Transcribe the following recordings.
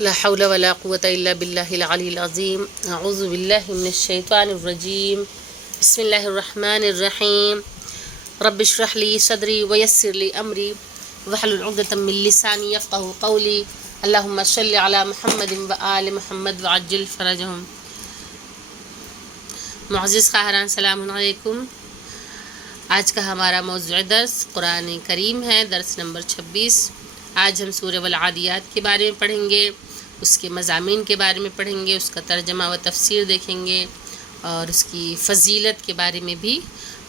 لا حول ولا قوة إلا بالله العلي العظيم. أعوذ بالله من الشيطان الرجيم. بسم الله الرحمن الرحيم. رب اشرح لي صدري ويسر لي أمري واحلل عقدة من لساني يفقهوا قولي. اللهم صل على محمد وآل محمد وعجل فرجهم. معزز خواہران سلام علیکم. آج کا ہمارا موضوع درس قرآن کریم ہے، درس نمبر 26. آج ہم سورہ والعادیات کے بارے میں پڑھیں گے، اس کے مضامین کے بارے میں پڑھیں گے، اس کا ترجمہ و تفسیر دیکھیں گے اور اس کی فضیلت کے بارے میں بھی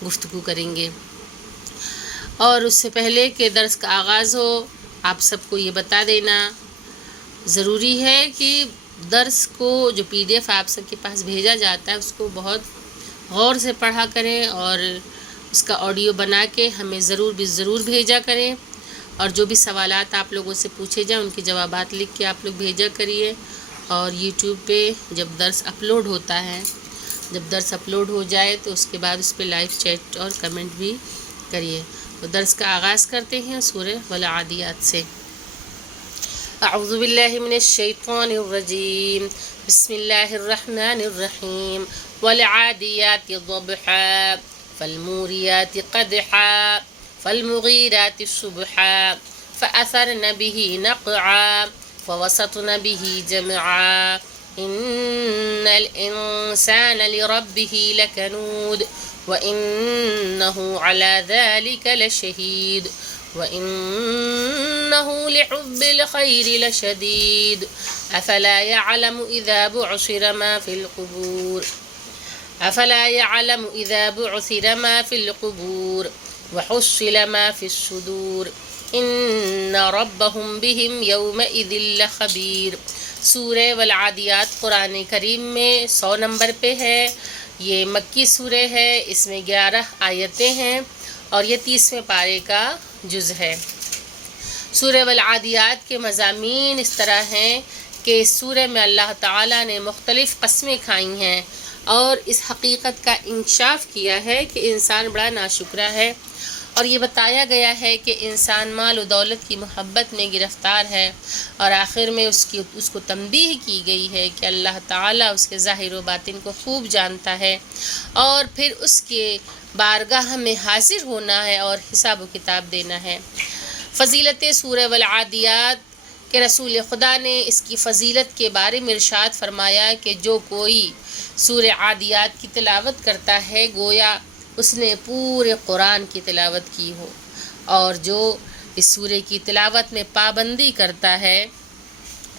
گفتگو کریں گے. اور اس سے پہلے کہ درس کا آغاز ہو، آپ سب کو یہ بتا دینا ضروری ہے کہ درس کو جو PDF آپ سب کے پاس بھیجا جاتا ہے اس کو بہت غور سے پڑھا کریں اور اس کا آڈیو بنا کے ہمیں ضرور بھیجا کریں. اور جو بھی سوالات آپ لوگوں سے پوچھے جائیں ان کے جوابات لکھ کے آپ لوگ بھیجا کریے. اور یوٹیوب پہ جب درس اپلوڈ ہوتا ہے، جب درس اپلوڈ ہو جائے تو اس کے بعد اس پہ لائیو چیٹ اور کمنٹ بھی کریے. تو درس کا آغاز کرتے ہیں سورہ والعادیات سے. اعوذ باللہ من الشیطان الرجیم. بسم اللہ الرحمن الرحیم. والعادیات ضبحا فالموریات قدحا فالمغیرات صبحا فأثرن به نقعا فوسطن به جمعا إن الإنسان لربه لكنود وإنه على ذلك لشهيد وإنه لحب الخير لشديد أفلا يعلم إذا بعثر ما في القبور وحصل ما في الصدور ان ربهم بهم يومئذ لخبير. سورہ والعادیات قرآن کریم میں 100 نمبر پہ ہے. یہ مکی سورہ ہے، اس میں 11 آیتیں ہیں اور یہ 30ویں پارے کا جز ہے. سورہ والعادیات کے مضامین اس طرح ہیں کہ اس سورہ میں اللہ تعالیٰ نے مختلف قسمیں کھائی ہیں اور اس حقیقت کا انکشاف کیا ہے کہ انسان بڑا ناشکرا ہے، اور یہ بتایا گیا ہے کہ انسان مال و دولت کی محبت میں گرفتار ہے، اور آخر میں اس کو تنبیہ کی گئی ہے کہ اللہ تعالیٰ اس کے ظاہر و باطن کو خوب جانتا ہے اور پھر اس کے بارگاہ میں حاضر ہونا ہے اور حساب و کتاب دینا ہے. فضیلت سورہ والعادیات کہ رسول خدا نے اس کی فضیلت کے بارے میں ارشاد فرمایا کہ جو کوئی سورہ عادیات کی تلاوت کرتا ہے گویا اس نے پورے قرآن کی تلاوت کی ہو، اور جو اس سورہ کی تلاوت میں پابندی کرتا ہے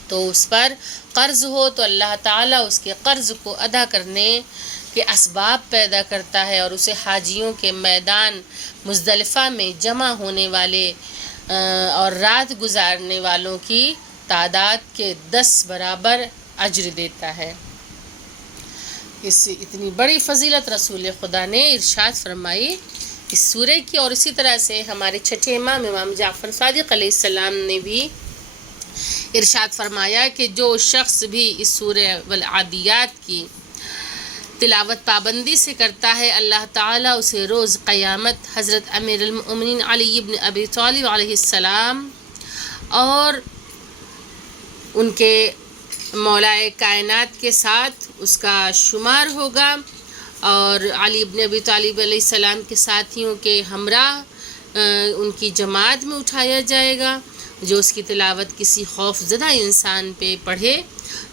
تو اس پر قرض ہو تو اللہ تعالیٰ اس کے قرض کو ادا کرنے کے اسباب پیدا کرتا ہے اور اسے حاجیوں کے میدان مزدلفہ میں جمع ہونے والے اور رات گزارنے والوں کی تعداد کے 10 برابر اجر دیتا ہے. اس سے اتنی بڑی فضیلت رسول خدا نے ارشاد فرمائی اس سورہ کی. اور اسی طرح سے ہمارے چھٹے امام جعفر صادق علیہ السلام نے بھی ارشاد فرمایا کہ جو شخص بھی اس سورہ والعادیات کی تلاوت پابندی سے کرتا ہے اللہ تعالیٰ اسے روز قیامت حضرت امیر المؤمنین علی ابن ابی طالب علیہ السلام اور ان کے مولائے کائنات کے ساتھ اس کا شمار ہوگا، اور علی ابن ابی طالب علیہ السلام کے ساتھیوں کے ہمراہ ان کی جماعت میں اٹھایا جائے گا. جو اس کی تلاوت کسی خوف زدہ انسان پہ پڑھے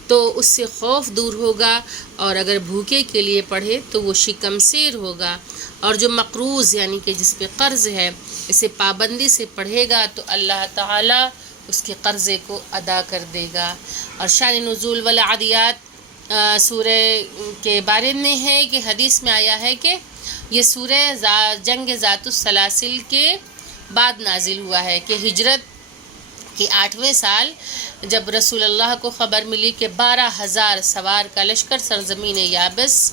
تو اس سے خوف دور ہوگا، اور اگر بھوکے کے لیے پڑھے تو وہ شکم سیر ہوگا. اور جو مقروض یعنی کہ جس پہ قرض ہے اسے پابندی سے پڑھے گا تو اللہ تعالیٰ اس کے قرضے کو ادا کر دے گا. اور شان نزول والعادیات سورہ کے بارے میں ہے کہ حدیث میں آیا ہے کہ یہ سورہ جنگ ذات السلاسل کے بعد نازل ہوا ہے کہ ہجرت کے 8ویں سال جب رسول اللہ کو خبر ملی کہ 12,000 سوار کا لشکر سرزمین یابس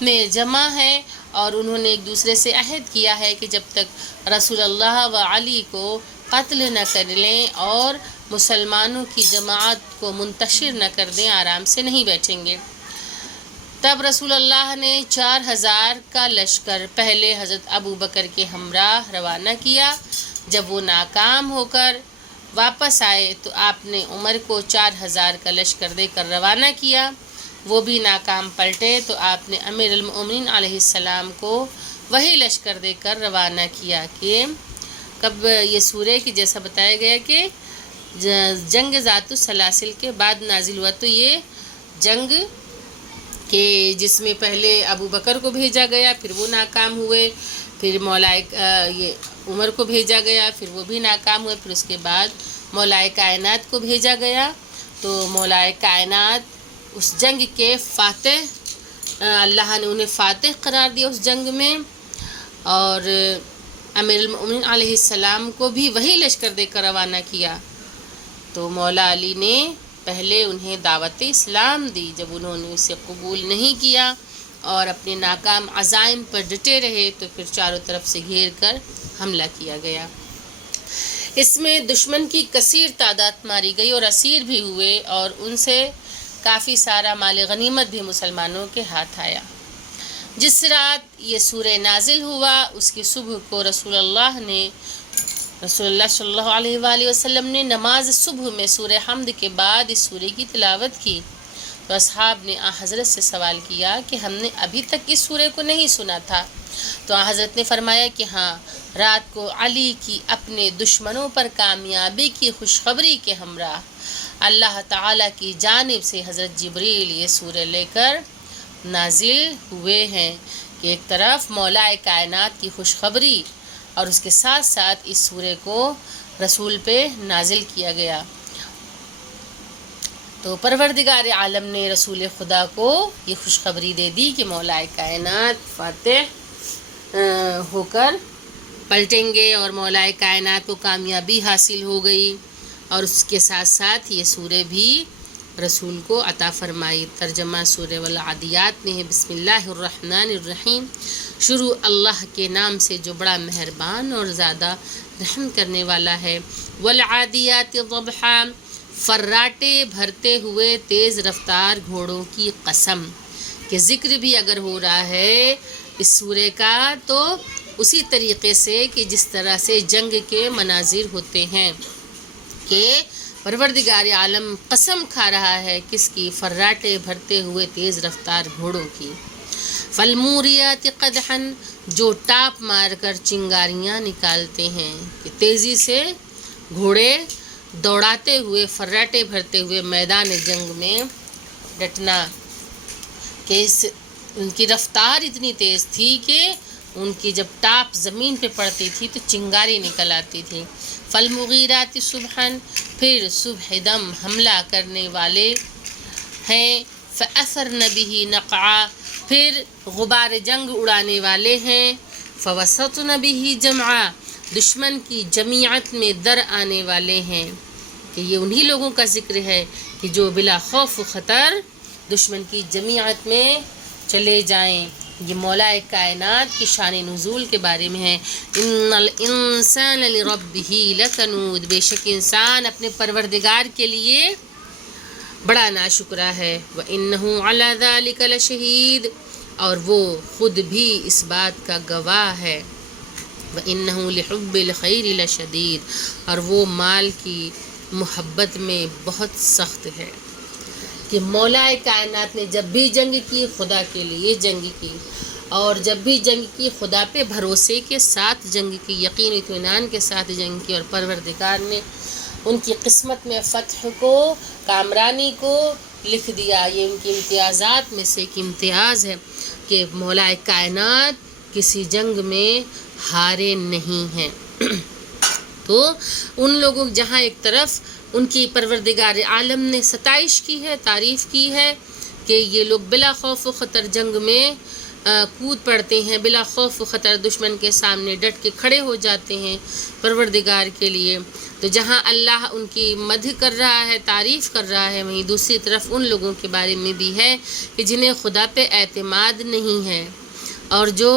میں جمع ہے، اور انہوں نے ایک دوسرے سے عہد کیا ہے کہ جب تک رسول اللہ و علی کو قتل نہ کر لیں اور مسلمانوں کی جماعت کو منتشر نہ کر دیں آرام سے نہیں بیٹھیں گے. تب رسول اللہ نے 4,000 کا لشکر پہلے حضرت ابو بکر کے ہمراہ روانہ کیا. جب وہ ناکام ہو کر واپس آئے تو آپ نے عمر کو 4000 کا لشکر دے کر روانہ کیا، وہ بھی ناکام پلٹے تو آپ نے امیر المؤمنین علیہ السلام کو وہی لشکر دے کر روانہ کیا کہ کب یہ سورہ کی جیسا بتایا گیا کہ جنگ ذات السلاسل کے بعد نازل ہوا، تو یہ جنگ کہ جس میں پہلے ابو بکر کو بھیجا گیا، پھر وہ ناکام ہوئے، پھر یہ عمر کو بھیجا گیا، پھر وہ بھی ناکام ہوئے، پھر اس کے بعد مولائے کائنات کو بھیجا گیا، تو مولائے کائنات اس جنگ کے فاتح، اللہ نے انہیں فاتح قرار دیا اس جنگ میں، اور امیر المؤمنین علیہ السلام کو بھی وہی لشکر دے کر روانہ کیا۔ تو مولا علی نے پہلے انہیں دعوت اسلام دی، جب انہوں نے اسے قبول نہیں کیا اور اپنے ناکام عزائم پر ڈٹے رہے تو پھر چاروں طرف سے گھیر کر حملہ کیا گیا۔ اس میں دشمن کی کثیر تعداد ماری گئی اور اسیر بھی ہوئے، اور ان سے کافی سارا مال غنیمت بھی مسلمانوں کے ہاتھ آیا۔ جس رات یہ سورہ نازل ہوا اس کی صبح کو رسول اللہ صلی اللہ علیہ وآلہ وسلم نے نماز صبح میں سورہ حمد کے بعد اس سورہ کی تلاوت کی، تو اصحاب نے حضرت سے سوال کیا کہ ہم نے ابھی تک اس سورہ کو نہیں سنا تھا، تو حضرت نے فرمایا کہ ہاں، رات کو علی کی اپنے دشمنوں پر کامیابی کی خوشخبری کے ہمراہ اللہ تعالیٰ کی جانب سے حضرت جبریل یہ سورہ لے کر نازل ہوئے ہیں، کہ ایک طرف مولا کائنات کی خوشخبری اور اس کے ساتھ ساتھ اس سورہ کو رسول پہ نازل کیا گیا۔ تو پروردگار عالم نے رسول خدا کو یہ خوشخبری دے دی کہ مولا کائنات فاتح ہو کر پلٹیں گے اور مولا کائنات کو کامیابی حاصل ہو گئی، اور اس کے ساتھ ساتھ یہ سورہ بھی رسول کو عطا فرمائی۔ ترجمہ سورہ والعادیات میں ہے، بسم اللہ الرحمن الرحیم، شروع اللہ کے نام سے جو بڑا مہربان اور زیادہ رحم کرنے والا ہے۔ والعادیات ضبحا، فراٹے بھرتے ہوئے تیز رفتار گھوڑوں کی قسم، کہ ذکر بھی اگر ہو رہا ہے اس سورہ کا تو اسی طریقے سے کہ جس طرح سے جنگ کے مناظر ہوتے ہیں، کہ پروردگار عالم قسم کھا رہا ہے کس کی؟ فراٹے بھرتے ہوئے تیز رفتار گھوڑوں کی۔ فالموریات قدحا، جو ٹاپ مار کر چنگاریاں نکالتے ہیں، کہ تیزی سے گھوڑے دوڑاتے ہوئے فراٹے بھرتے ہوئے میدان جنگ میں ڈٹنا، کہ ان کی رفتار اتنی تیز تھی کہ ان کی جب ٹاپ زمین پہ پڑتی تھی تو چنگاری نکل آتی تھی۔ فالمغیرات صبحا، پھر صبح دم حملہ کرنے والے ہیں۔ فأثرن به نقعا، پھر غبار جنگ اڑانے والے ہیں۔ فوسطن به جمعا، دشمن کی جماعت میں در آنے والے ہیں، کہ یہ انہی لوگوں کا ذکر ہے کہ جو بلا خوف و خطر دشمن کی جماعت میں چلے جائیں۔ یہ مولا کائنات کی شان نزول کے بارے میں ہے۔ ان الانسان لربہ لکنود، بے شک انسان اپنے پروردگار کے لیے بڑا ناشکرا ہے۔ وَإِنَّهُ عَلَى ذَلِكَ لَشَهِيدٌ، اور وہ خود بھی اس بات کا گواہ ہے۔ وَإِنَّهُ لِحُبِّ الْخَيْرِ لَشَدِيدٌ، اور وہ مال کی محبت میں بہت سخت ہے۔ کہ مولا کائنات نے جب بھی جنگ کی خدا کے لیے جنگ کی، اور جب بھی جنگ کی خدا پہ بھروسے کے ساتھ جنگ کی، یقین اطمینان کے ساتھ جنگ کی، اور پروردگار نے ان کی قسمت میں فتح کو، کامرانی کو لکھ دیا۔ یہ ان کی امتیازات میں سے ایک امتیاز ہے کہ مولا کائنات کسی جنگ میں ہارے نہیں ہیں۔ تو ان لوگوں جہاں ایک طرف ان کی پروردگار عالم نے ستائش کی ہے، تعریف کی ہے کہ یہ لوگ بلا خوف و خطر جنگ میں کود پڑتے ہیں، بلا خوف و خطر دشمن کے سامنے ڈٹ کے کھڑے ہو جاتے ہیں پروردگار کے لیے، تو جہاں اللہ ان کی مدح کر رہا ہے، تعریف کر رہا ہے، وہیں دوسری طرف ان لوگوں کے بارے میں بھی ہے کہ جنہیں خدا پہ اعتماد نہیں ہے، اور جو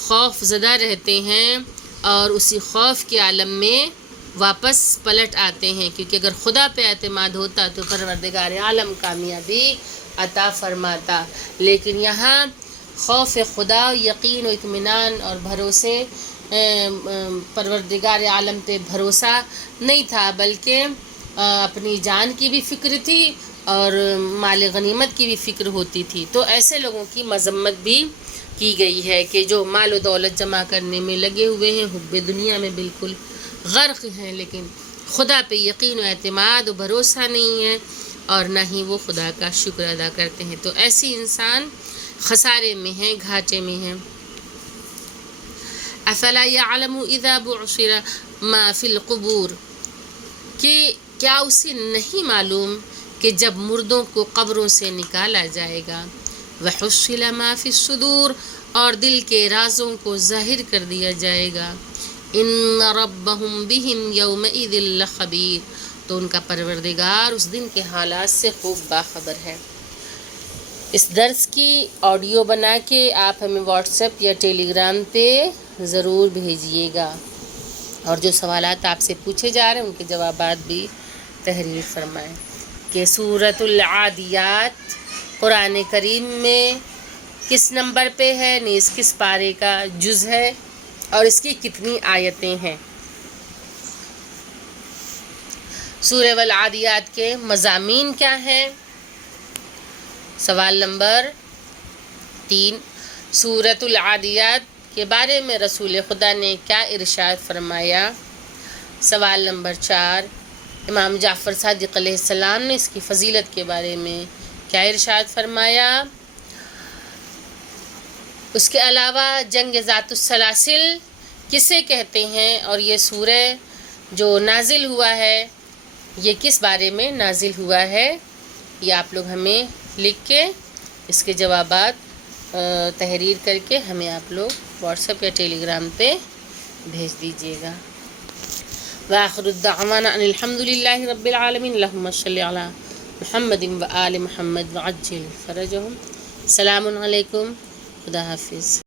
خوف زدہ رہتے ہیں اور اسی خوف کے عالم میں واپس پلٹ آتے ہیں، کیونکہ اگر خدا پہ اعتماد ہوتا تو پروردگار عالم کامیابی عطا فرماتا، لیکن یہاں خوف خدا، یقین و اطمینان اور بھروسے پروردگار عالم پہ بھروسہ نہیں تھا، بلکہ اپنی جان کی بھی فکر تھی اور مال غنیمت کی بھی فکر ہوتی تھی۔ تو ایسے لوگوں کی مذمت بھی کی گئی ہے کہ جو مال و دولت جمع کرنے میں لگے ہوئے ہیں، حب دنیا میں بالکل غرق ہیں، لیکن خدا پہ یقین و اعتماد و بھروسہ نہیں ہے اور نہ ہی وہ خدا کا شکر ادا کرتے ہیں۔ تو ایسی انسان خسارے میں ہیں، گھاٹے میں ہیں۔ افلا یعلم اذا بعثر ما فی القبور، کہ کیا اسے نہیں معلوم کہ جب مردوں کو قبروں سے نکالا جائے گا، وحصل ما فی الصدور، اور دل کے رازوں کو ظاہر کر دیا جائے گا، ان ربہم بہم یومئذ لخبیر، تو ان کا پروردگار اس دن کے حالات سے خوب باخبر ہے۔ اس درس کی آڈیو بنا کے آپ ہمیں واٹس ایپ یا ٹیلی گرام پہ ضرور بھیجیے گا، اور جو سوالات آپ سے پوچھے جا رہے ہیں ان کے جوابات بھی تحریر فرمائیں کہ سورۃ العادیات قرآن کریم میں کس نمبر پہ ہے، نیز کس پارے کا جز ہے اور اس کی کتنی آیتیں ہیں۔ سورہ والعادیات کے مضامین کیا ہیں؟ سوال نمبر 3، سورۃ العادیات کے بارے میں رسول خدا نے کیا ارشاد فرمایا؟ سوال نمبر 4، امام جعفر صادق علیہ السلام نے اس کی فضیلت کے بارے میں کیا ارشاد فرمایا؟ اس کے علاوہ جنگ ذات السلاسل کسے کہتے ہیں اور یہ سورہ جو نازل ہوا ہے یہ کس بارے میں نازل ہوا ہے؟ یہ آپ لوگ ہمیں لکھ کے اس کے جوابات تحریر کر کے ہمیں آپ لوگ واٹس ایپ یا ٹیلی گرام پہ بھیج دیجیے گا۔ وآخر الدعوانا ان الحمد للہ رب العالمین، اللہم صلی علی محمد و آل محمد وعجل فرجہم۔ السلام علیکم، خدا حافظ۔